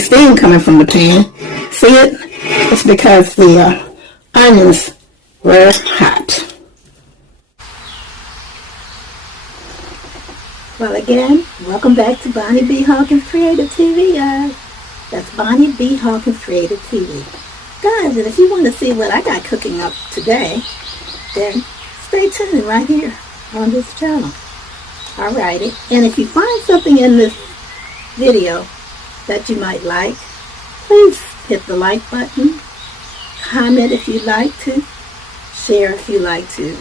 see steam coming from the pan. See it? It's because the onions were hot. Well, again, welcome back to Bonnie B. Hawkins Creative TV, guys. That's Bonnie B. Hawkins Creative TV. Guys, and if you want to see what I got cooking up today, then stay tuned right here on this channel. Alrighty, and if you find something in this video that you might like, please hit the like button, comment if you'd like to, share if you'd like to,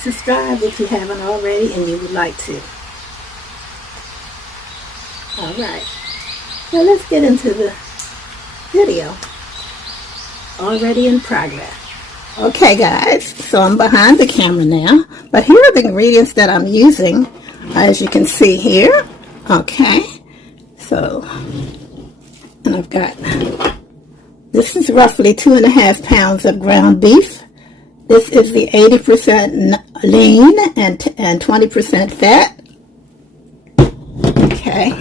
subscribe if you haven't already and you would like to. Alright, so let's get into the video. Already in progress. Okay guys, so I'm behind the camera now, but here are the ingredients that I'm using, as you can see here. Okay, so, and I've got, this is roughly 2.5 pounds of ground beef. This is the 80% lean and 20% fat. Okay,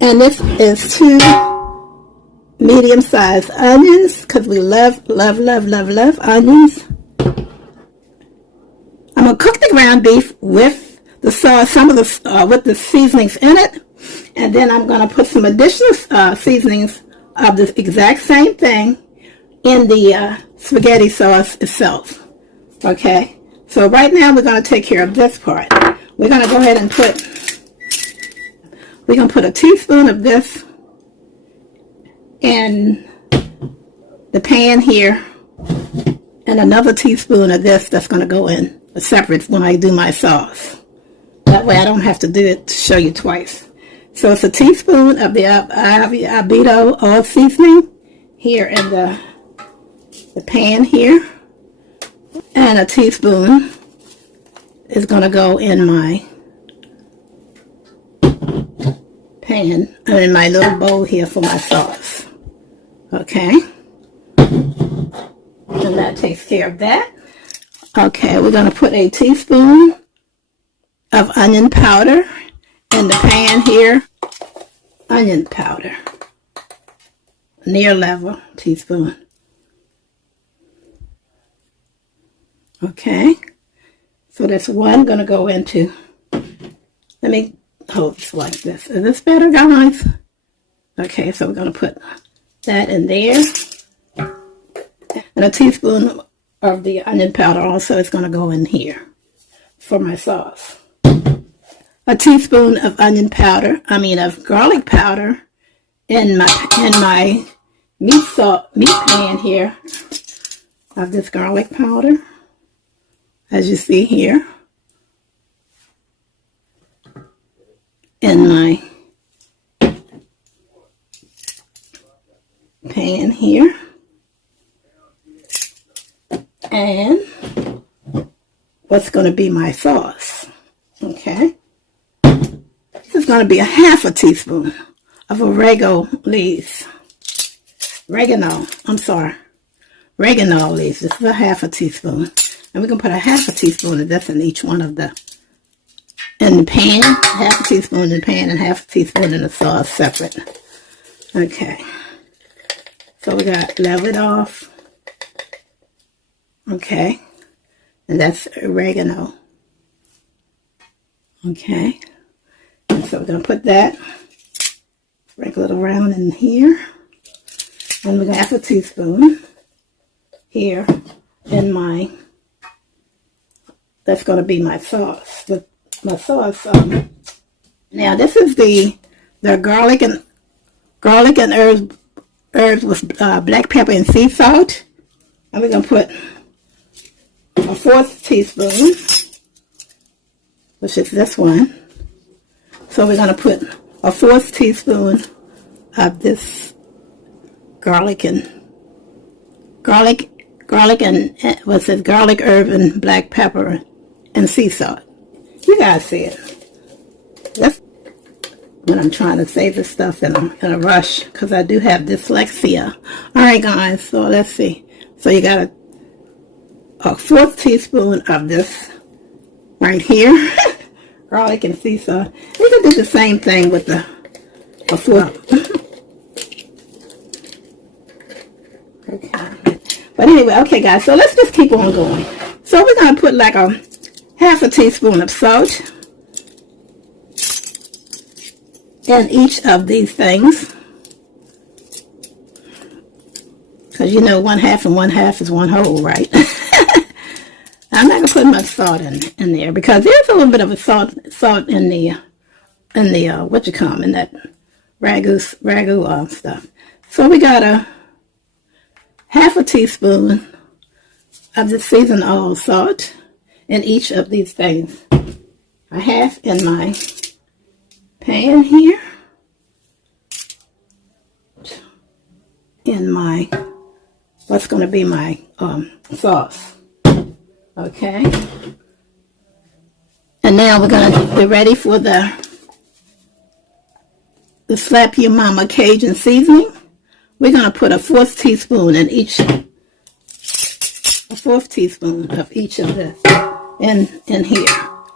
and this is 2 medium-sized onions, because we love onions. I'm going to cook the ground beef with the sauce, with the seasonings in it, and then I'm going to put some additional seasonings of the exact same thing in the spaghetti sauce itself. Okay, so right now we're going to take care of this part. We're going to go ahead and put a teaspoon of this in the pan here, and another teaspoon of this that's going to go in separate when I do my sauce. That way I don't have to do it to show you twice. So it's a teaspoon of the Abito oil seasoning here in the pan here, and a teaspoon is going to go in my pan, in my little bowl here for my sauce. Okay, and that takes care of that. Okay, we're going to put a teaspoon of onion powder in the pan here. Onion powder, near level teaspoon. Okay, so that's one going to go into, let me hold this like this. Is this better, guys? Okay, so we're going to put that in there. And a teaspoon of the onion powder also is going to go in here for my sauce. A teaspoon of of garlic powder in my meat pan here of this garlic powder, as you see here, in my pan here. And what's going to be my sauce? Okay, this is going to be a half a teaspoon of oregano leaves. Oregano leaves. This is a half a teaspoon. And we're going to put a half a teaspoon of this in each one of in the pan, half a teaspoon in the pan and half a teaspoon in the sauce separate. Okay, so we got level it off. Okay, and that's oregano. Okay, and so we're going to put that, sprinkle it around in here, and we're going to have a teaspoon here in my, that's going to be my sauce. My sauce. Now this is the garlic and herbs with black pepper and sea salt, and we're going to put a 1/4 teaspoon, which is this one. So we're going to put a 1/4 teaspoon of this garlic and what's it? Garlic, herb, and black pepper and sea salt. You guys see it. That's when I'm trying to say this stuff in a rush, because I do have dyslexia. All right, guys. So let's see. So you got a 1/4 teaspoon of this right here, garlic and sea salt. You can do the same thing with the a fourth. Okay. But anyway, okay, guys, so let's just keep on going. So we're going to put like a half a teaspoon of salt in each of these things. Because you know 1/2 and 1/2 is 1 whole, right? I'm not going to put much salt in there because there's a little bit of a salt in the what you call in that ragu stuff. So we got a half a teaspoon of the seasoned all salt in each of these things. I have in my pan here, in my what's going to be my sauce. Okay, and now we're going to be ready for the Slap Your Mama Cajun seasoning. We're going to put a 1/4 teaspoon in each, a 1/4 teaspoon of each of this in here.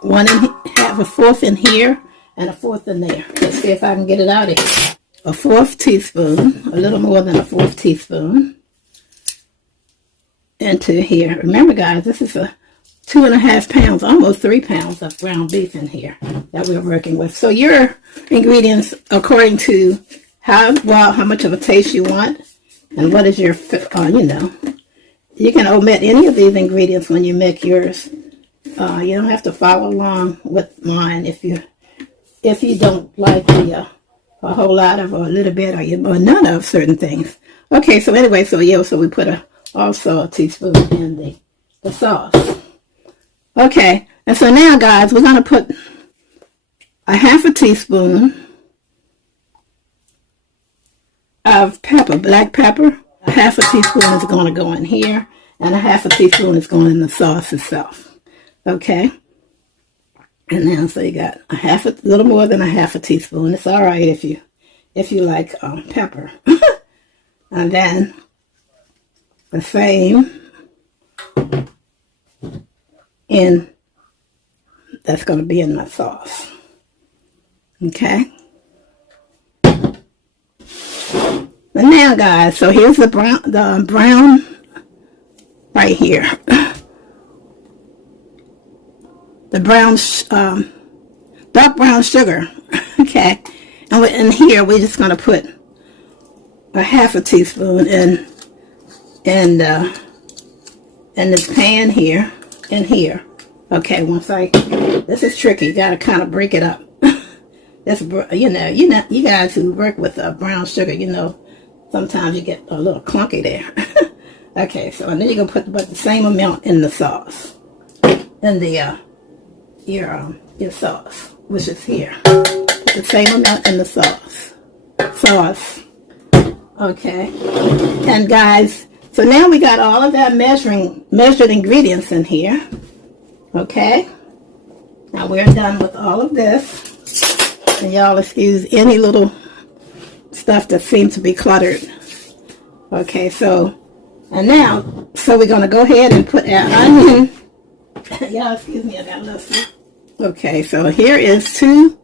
One in half, a 1/4 in here, and a 1/4 in there. Let's see if I can get it out of here. A 1/4 teaspoon, a little more than a 1/4 teaspoon into here. Remember, guys, this is a 2.5 pounds, almost 3 pounds of ground beef in here that we're working with. So your ingredients, according to how much of a taste you want, and what is your, you can omit any of these ingredients when you make yours. You don't have to follow along with mine if you don't like a whole lot of, or a little bit, or none of certain things. Okay, so anyway, so we put also a teaspoon in the sauce. Okay, and so now, guys, we're going to put a half a teaspoon of pepper, black pepper. A half a teaspoon is going to go in here, and a half a teaspoon is going in the sauce itself. Okay, and now so you got a little more than a half a teaspoon. It's all right if you like pepper. And then the same that's going to be in my sauce. Okay. But now, guys, so here's the brown right here. The brown, dark brown sugar. Okay. And in here, we're just going to put a half a teaspoon in this pan here, in here. Okay, this is tricky. You got to kind of break it up. That's, you guys who work with brown sugar, sometimes you get a little clunky there. Okay, so and then you're gonna put about the same amount in the sauce, in the your sauce, which is here. Put the same amount in the sauce. Okay, and guys, so now we got all of that measured ingredients in here. Okay, now we're done with all of this. And y'all excuse any little stuff that seems to be cluttered. Okay, so we're going to go ahead and put our onion. Y'all excuse me, I got a little soup. Okay, so here is 2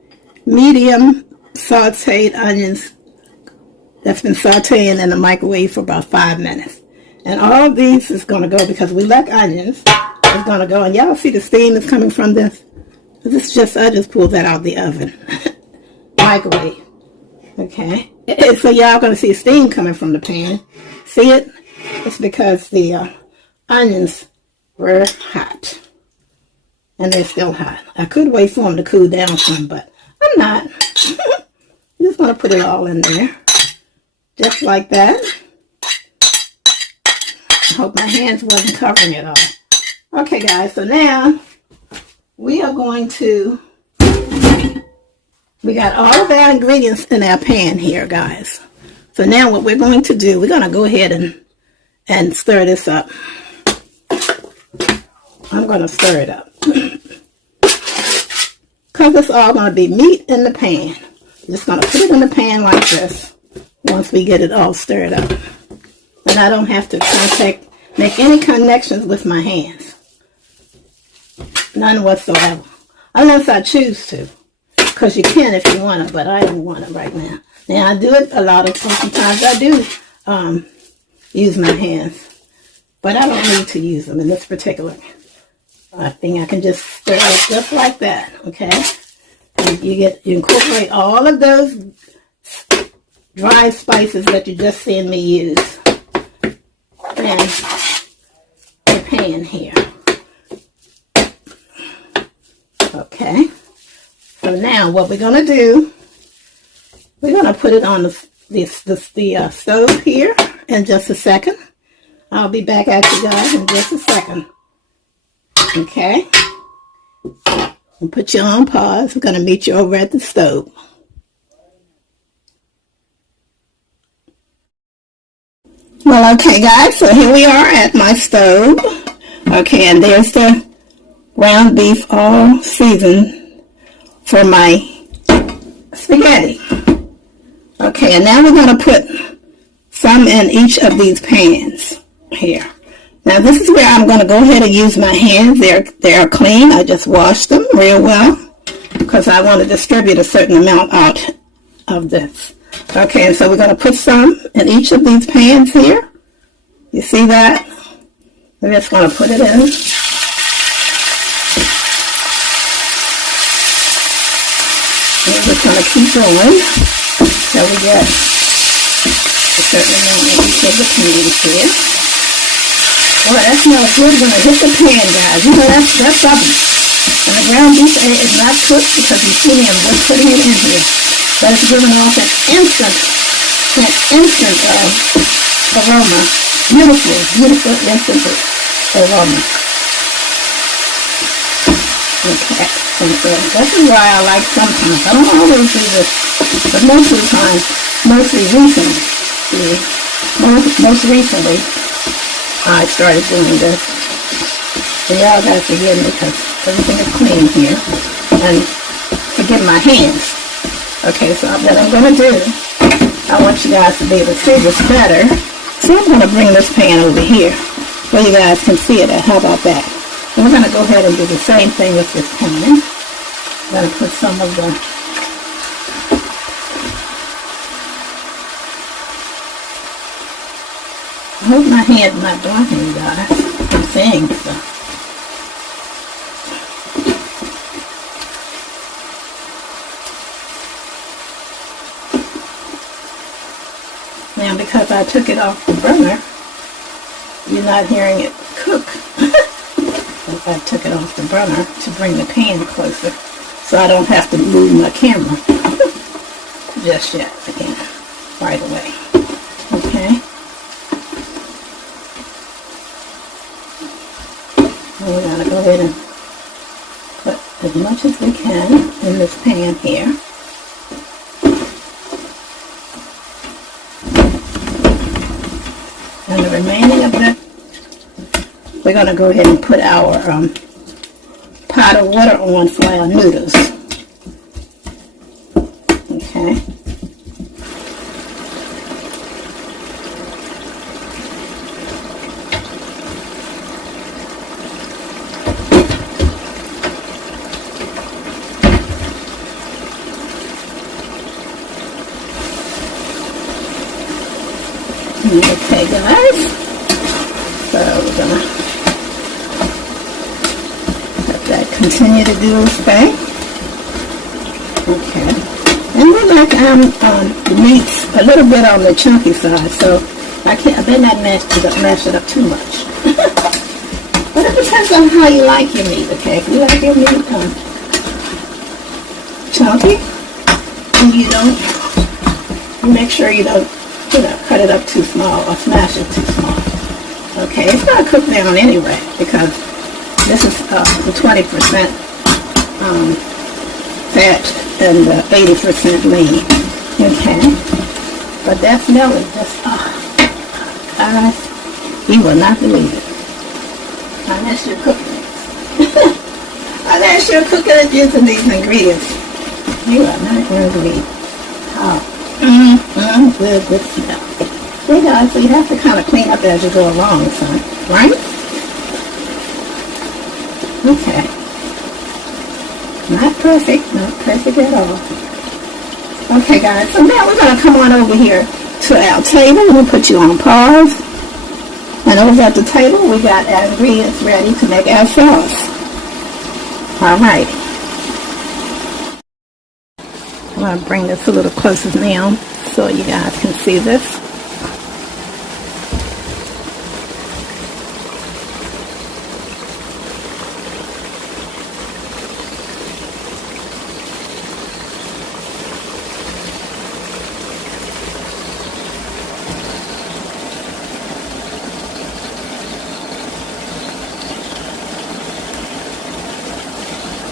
medium sauteed onions that's been sauteing in the microwave for about 5 minutes. And all of these is going to go, because we like onions, it's going to go, and y'all see the steam that's coming from this? I just pulled that out of the oven. Microwave. Okay, so y'all gonna see steam coming from the pan. See it? It's because the onions were hot, and they're still hot. I could wait for them to cool down some, but I'm not. I'm just gonna put it all in there, just like that. I hope my hands wasn't covering it all. Okay, guys. So now we are going to. We got all of our ingredients in our pan here, guys. So now what we're going to do, we're going to go ahead and stir this up. I'm going to stir it up. Because it's all going to be meat in the pan. Just going to put it in the pan like this once we get it all stirred up. And I don't have to make any connections with my hands. None whatsoever. Unless I choose to. because you can if you want to, but I don't want it right now. Now, I do it a lot of times. Sometimes I do use my hands, but I don't need to use them in this particular thing. I can just stir it up just like that, okay? And you incorporate all of those dry spices that you just seen me use in the pan here. Okay, so now what we're going to do, we're going to put it on the stove here in just a second. I'll be back at you guys in just a second. Okay, I'll put you on pause. We're going to meet you over at the stove. Well, okay, guys, so here we are at my stove. Okay, and there's the ground beef all seasoned for my spaghetti. Okay, and now we're going to put some in each of these pans here. Now this is where I'm going to go ahead and use my hands. They're clean. I just washed them real well because I want to distribute a certain amount out of this. Okay, and so we're going to put some in each of these pans here. You see that? We're just going to put it in. We're just going to keep going until we get a certain amount of each of the pans here. Boy, that smells good when it hits the pan, guys. You know, that's something. And the ground beef is not cooked because you see me, I'm just putting it in here. But it's giving off an instant aroma. Beautiful, beautiful instant aroma. Okay, and so this is why I like sometimes. I don't always do this, but most of the time, most recently, I started doing this. So y'all guys forgive me because everything is clean here. And forgive my hands. Okay, so what I'm going to do, I want you guys to be able to see this better. So I'm going to bring this pan over here where you guys can see it at. How about that? And we're going to go ahead and do the same thing with this pan. I'm going to put some of the I hope my hand's not blocking you guys. I'm saying so. Now, because I took it off the burner, you're not hearing it cook. I took it off the burner to bring the pan closer, so I don't have to move my camera just yet again, right away. Okay. And we're going to go ahead and put as much as we can in this pan here. And the remaining of it, we're going to go ahead and put our pot of water on for our noodles. Okay. Okay, guys, so we're gonna let that continue to do its thing. Okay, and we're like the meat's a little bit on the chunky side, so I better not mash it up too much. But it depends on how you like your meat. Okay, if you like your meat chunky, and you make sure you don't cut it up too small or smash it too small. Okay, it's going to cook down anyway because this is the 20% fat and 80% lean. Okay, but that smell is just, guys, you will not believe it. Unless you're cooking. Unless you're cooking and using these ingredients, you are not going to believe how good smell. See guys, so you have to kind of clean up as you go along, son, right? Okay. Not perfect, not perfect at all. Okay, guys, so now we're going to come on over here to our table. We'll put you on pause. And over at the table, we got our ingredients ready to make our sauce. All right. I'm going to bring this a little closer now so you guys can see this.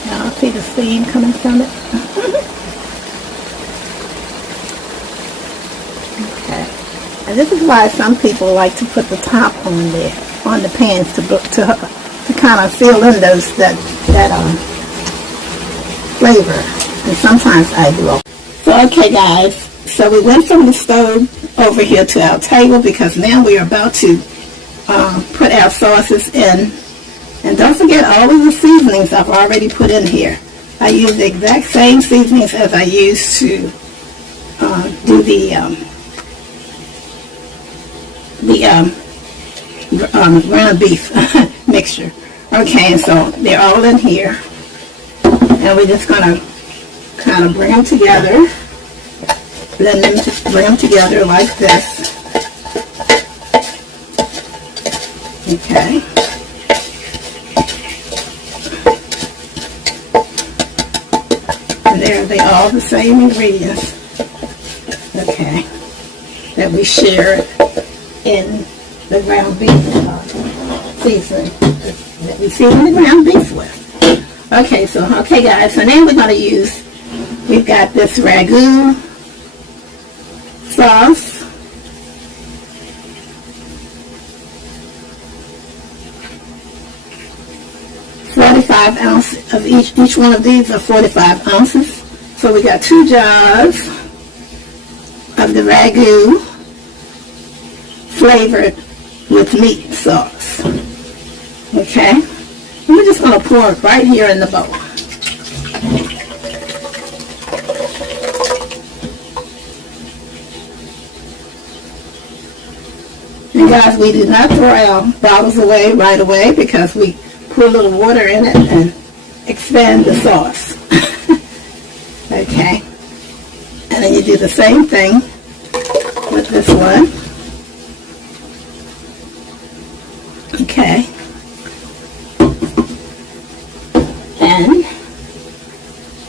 Y'all see the steam coming from it? Okay. And this is why some people like to put the top on there, on the pans to kind of fill in that flavor. And sometimes I do. So okay, guys. So we went from the stove over here to our table because now we are about to put our sauces in. And don't forget all of the seasonings I've already put in here. I use the exact same seasonings as I used to do the ground beef mixture. Okay, and so they're all in here. And we're just going to kind of bring them together. Then just bring them together like this. Okay. And they're all the same ingredients, okay, that we share in the ground beef seasoning that we season the ground beef with. Okay, so, okay guys, so now we're going to use, we've got this ragu sauce. Ounces of each one of these are 45 ounces. So we got 2 jars of the ragu flavored with meat sauce. Okay? And we're just going to pour it right here in the bowl. And guys, we do not throw our bottles away right away because we put a little water in it and expand the sauce. Okay. And then you do the same thing with this one. Okay. And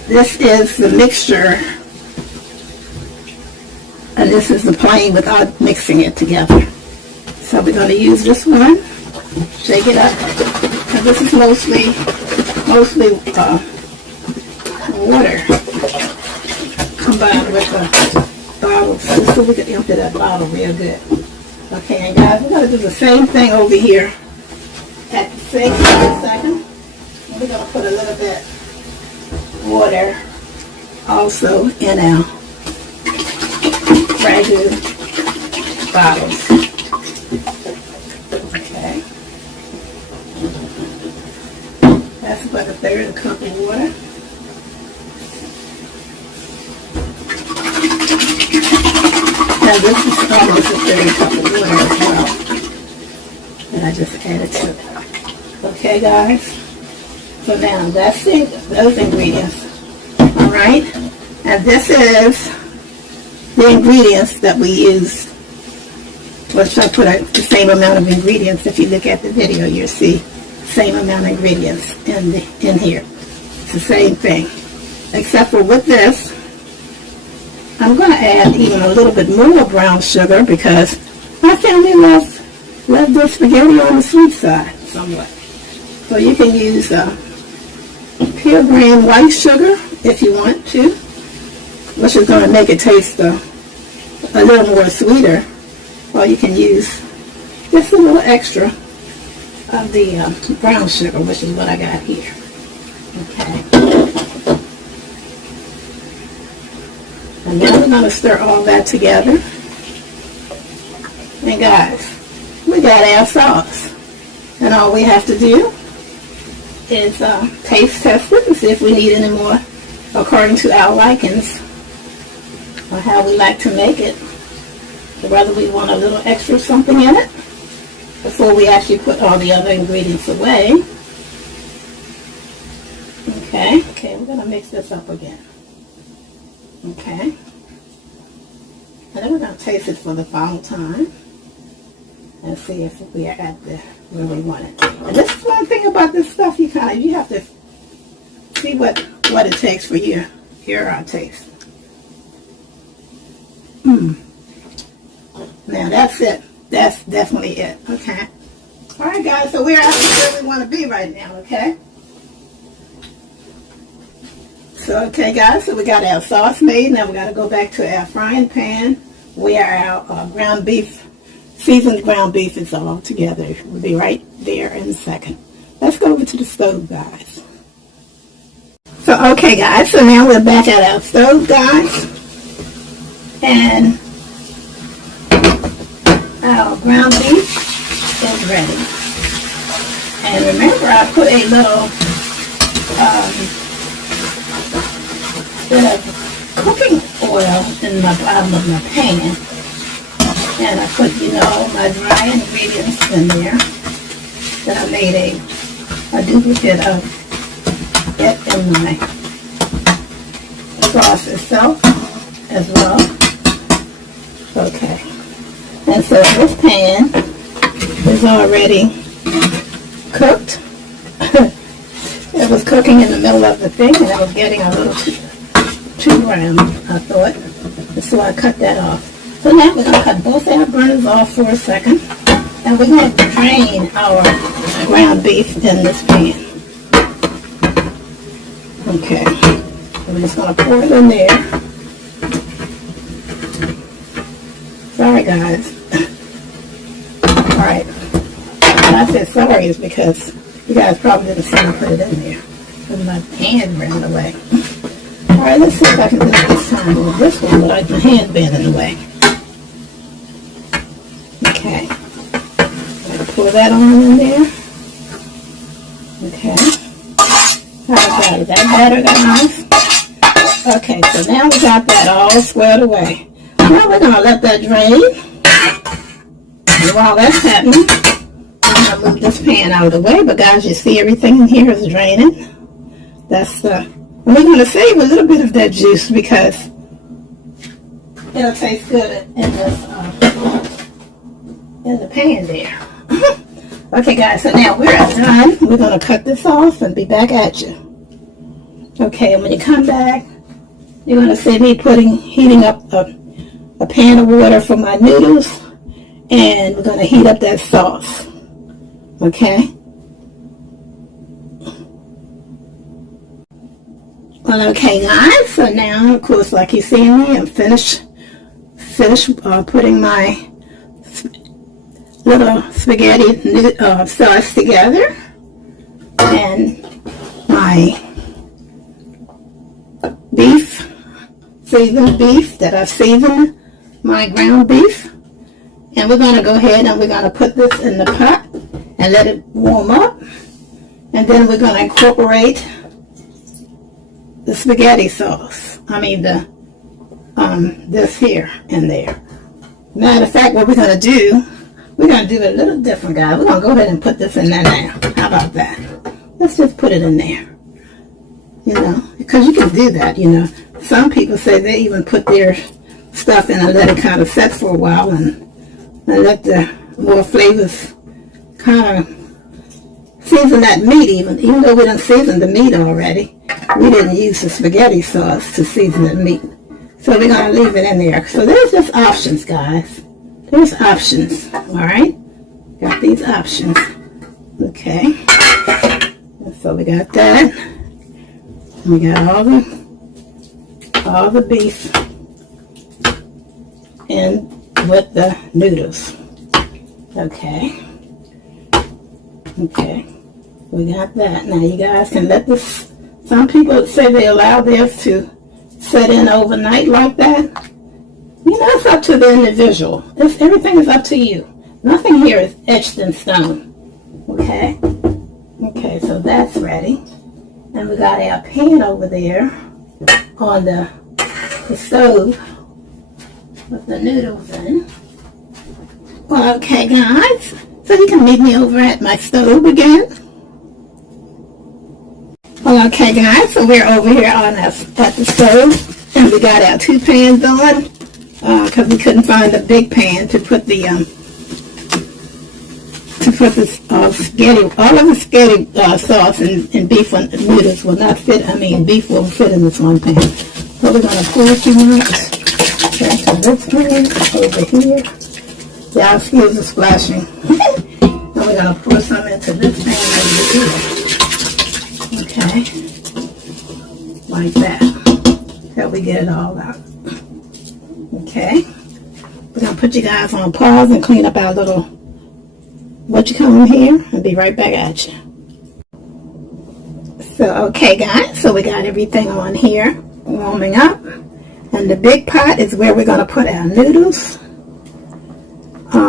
this is the mixture. And this is the plain without mixing it together. So we're going to use this one. Shake it up. And this is mostly water combined with the bottle, so we can empty that bottle real good. Okay, and guys, we're going to do the same thing over here at the sink for a second. And we're going to put a little bit water also in our ragu bottles. Okay. That's about a third cup of water. And this is almost a third cup of water as well. And I just added to it. Okay, guys? So now that's it, those ingredients. Alright? And this is the ingredients that we use. Let's I put the same amount of ingredients. If you look at the video, you'll see same amount of ingredients in here. It's the same thing. Except for with this, I'm going to add even a little bit more brown sugar because my family loves their spaghetti on the sweet side somewhat. So you can use pure grain white sugar if you want to, which is going to make it taste a little more sweeter. Or you can use just a little extra of the brown sugar, which is what I got here. Okay. And now we're going to stir all that together. And guys, we got our sauce. And all we have to do is taste tested and see if we need any more according to our likings or how we like to make it, or whether we want a little extra something in it before we actually put all the other ingredients away. Okay, we're going to mix this up again. Okay. And then we're going to taste it for the final time and see if we are at where we want it. And this is one thing about this stuff, you have to see what it takes for your taste. Now that's it. That's definitely it. Okay. All right, guys. So we're at where we want to be right now. Okay. So okay, guys. So we got our sauce made. Now we got to go back to our frying pan where our ground beef, seasoned ground beef, is all together. We'll be right there in a second. Let's go over to the stove, guys. So okay, guys. So now we're back at our stove, guys, and our ground beef is ready. And remember, I put a little bit of cooking oil in the bottom of my pan. And I put, my dry ingredients in there. Then I made a duplicate of it in my sauce itself as well. Okay. And so this pan is already cooked. It was cooking in the middle of the thing, and it was getting a little too brown, I thought. And so I cut that off. So now we're going to cut both our burners off for a second. And we're going to drain our ground beef in this pan. Okay. So we're just going to pour it in there. Sorry, guys. Alright. And I said sorry is because you guys probably didn't see me put it in there. Because my hand ran away. Alright, let's see if I can do it this time with this one without my hand being in the way. Okay. Pour that on in there. Okay. Alright, is that better, guys? Okay, so now we got that all squared away. Now we're going to let that drain. And while that's happening, I'm going to move this pan out of the way. But guys, you see everything in here is draining. That's we're going to save a little bit of that juice because it'll taste good in this in the pan there. Okay, guys, so now we're done. We're going to cut this off and be back at you. Okay, and when you come back, you're going to see me heating up a pan of water for my noodles, and we're going to heat up that sauce. Okay? Well, okay, guys, so now, of course, like you see me, I'm finished putting my little spaghetti sauce together, and my beef, seasoned beef that I've seasoned my ground beef. And we're going to go ahead and we're going to put this in the pot and let it warm up. And then we're going to incorporate the spaghetti sauce. I mean this here in there. Matter of fact, what we're going to do it a little different, guys. We're going to go ahead and put this in there now. How about that? Let's just put it in there. Because you can do that, Some people say they even put their stuff in and let it kind of set for a while and let the more flavors kind of season that meat even though we done seasoned the meat already. We didn't use the spaghetti sauce to season the meat. So we're going to leave it in there. So there's just options, guys. There's options, alright? Got these options. Okay. So we got that. We got all the beef in with the noodles. Okay. Okay. We got that. Now you guys can let this, some people say they allow theirs to set in overnight like that. It's up to the individual. Everything is up to you. Nothing here is etched in stone. Okay? Okay, so that's ready. And we got our pan over there on the stove with the noodles in. Well, okay, guys. So you can meet me over at my stove again. Well, okay, guys. So we're over here at the stove, and we got our 2 pans on because we couldn't find a big pan to put the spaghetti. All of the spaghetti sauce and beef noodles will not fit. I mean, beef won't fit in this one pan. So we're gonna pour a few minutes into this pan over here. Y'all excuse the splashing. And we're going to pour some into this pan over here. Okay. Like that. Till we get it all out. Okay. We're going to put you guys on pause and clean up our little what you call here and be right back at you. So, okay guys, so we got everything on here warming up. And the big pot is where we're going to put our noodles.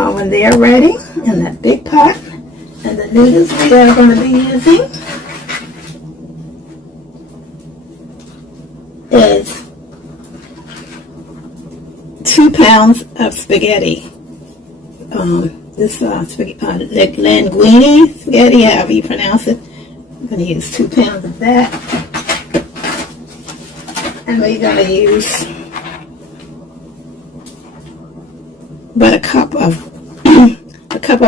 When they're ready in that big pot, and the noodles we are going to be using is 2 pounds of spaghetti. This linguine spaghetti, however you pronounce it. I'm going to use 2 pounds of that, and we're going to use about a cup of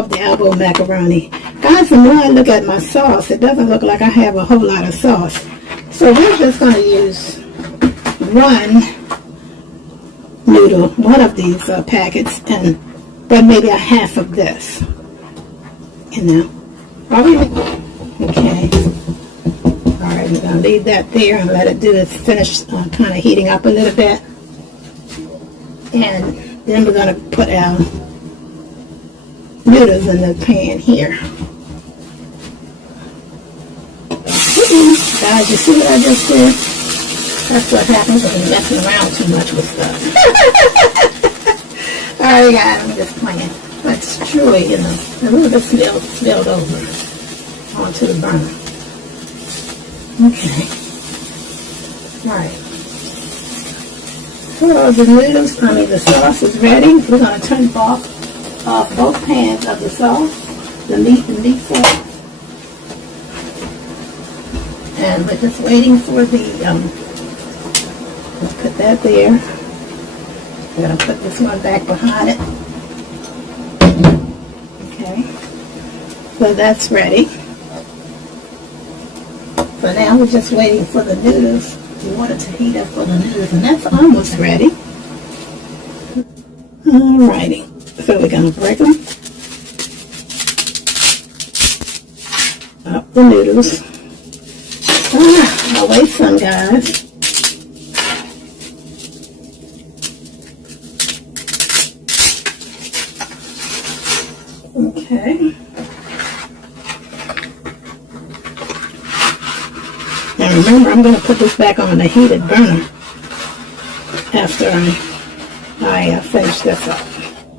the elbow macaroni. Guys, the more I look at my sauce, it doesn't look like I have a whole lot of sauce. So we're just going to use one noodle, one of these packets, but maybe a half of this. You know. Okay. Alright, we're going to leave that there and let it do its finish, kind of heating up a little bit. And then we're going to put our noodles in the pan here. Guys, you see what I just did? That's what happens when you're messing around too much with stuff. Alright guys, I'm just playing. But it's truly, you know, a little bit spilled over onto the burner. Okay. Alright. So the sauce is ready. We're going to turn off both pans of the sauce, the meat sauce. And we're just waiting for the, let's put that there. We're going to put this one back behind it. Okay. So that's ready. So now we're just waiting for the noodles. We want it to heat up for the noodles, and that's almost ready. Alrighty, so we're going to break them up, the noodles. I'll waste some, guys. Okay. And remember, I'm going to put this back on the heated burner after I finish this up.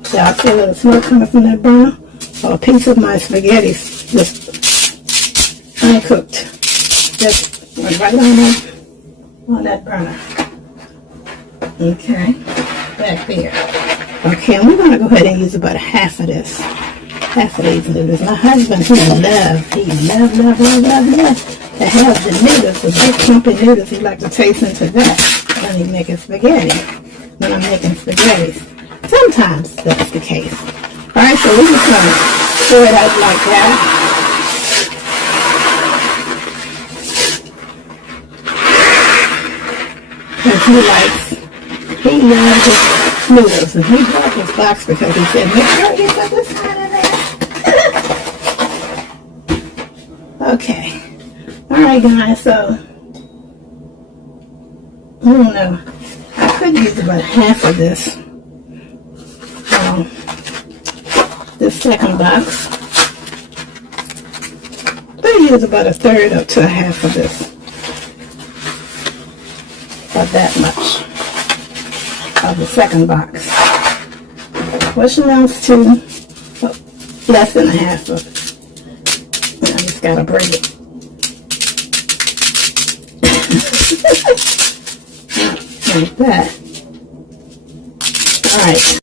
So I see a little smoke coming from that burner. So a piece of my spaghetti just uncooked. Just went right on that burner. Okay, back there. Okay, and we're going to go ahead and use about half of this. Half of these noodles. My husband, he loves to have the noodles, the big clumpy noodles. He likes to taste into that when he's making spaghetti. When I'm making spaghetti. Sometimes that's the case. Alright, so we're just going to pour it out like that. Because he loves his noodles. And he brought his box because he said, make sure you put this kind in there. Okay. Alright guys, so I don't know. I could use about half of this. This second box. I'll use about a third up to a half of this. About that much of the second box. Which amounts to less than a half of it. And I just gotta break it. like that. All right.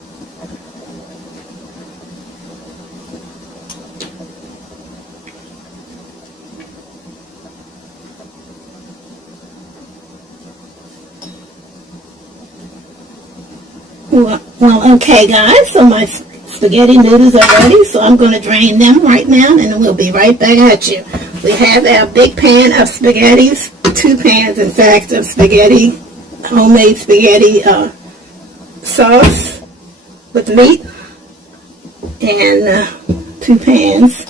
Well, okay, guys. So my spaghetti noodles are ready. So I'm going to drain them right now, and we'll be right back at you. We have our big pan of spaghettis, 2 pans, in fact, of spaghetti, homemade spaghetti sauce with meat, and 2 pans,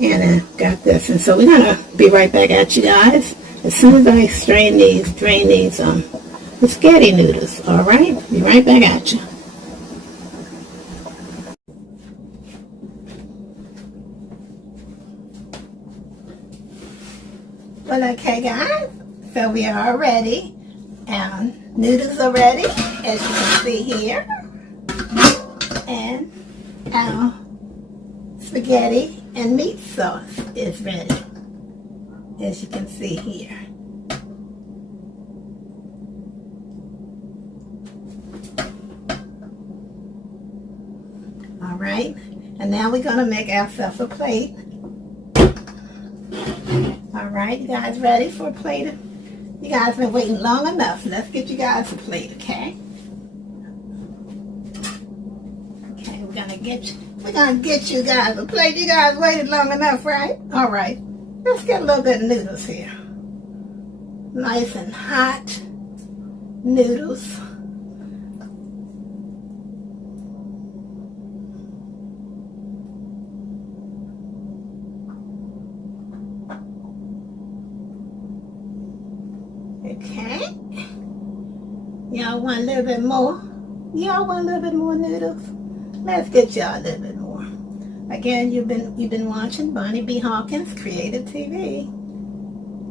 and I got this. And so we're going to be right back at you guys as soon as I drain these the spaghetti noodles. All right, be right back at you. Well, okay, guys, so we are ready. Noodles are ready, as you can see here. And our spaghetti and meat sauce is ready, as you can see here. All right, and now we're going to make ourselves a plate. All right, you guys ready for a plate? You guys been waiting long enough. Let's get you guys a plate, okay? Okay, we're gonna get you guys a plate. You guys waited long enough, right? All right, let's get a little bit of noodles here. Nice and hot noodles. Okay. Y'all want a little bit more? Y'all want a little bit more noodles? Let's get y'all a little bit more. Again, you've been watching Bonnie B. Hawkins Creative TV,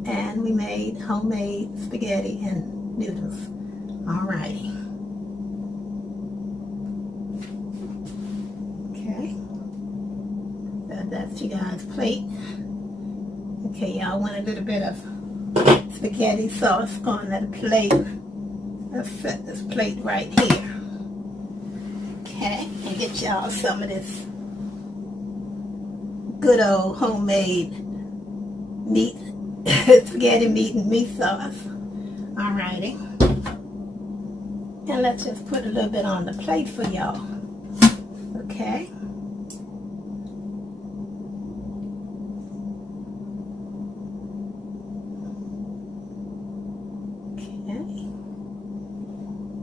and we made homemade spaghetti and noodles. Alrighty. Okay. That's you guys' plate. Okay, y'all want a little bit of spaghetti sauce on that plate. Let's set this plate right here. Okay, and get y'all some of this good old homemade meat, spaghetti meat and meat sauce. Alrighty. And let's just put a little bit on the plate for y'all. Okay.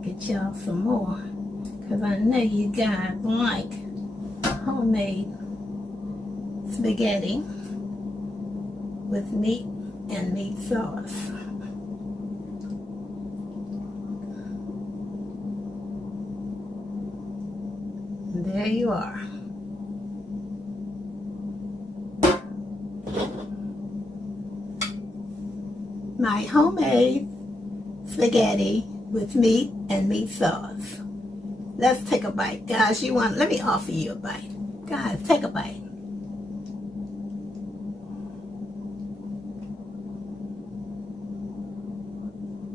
Get y'all some more, because I know you guys like homemade spaghetti with meat and meat sauce. And there you are. My homemade spaghetti with meat and meat sauce. Let's take a bite. Guys, let me offer you a bite. Guys, take a bite.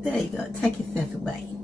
There you go. Take yourself a bite.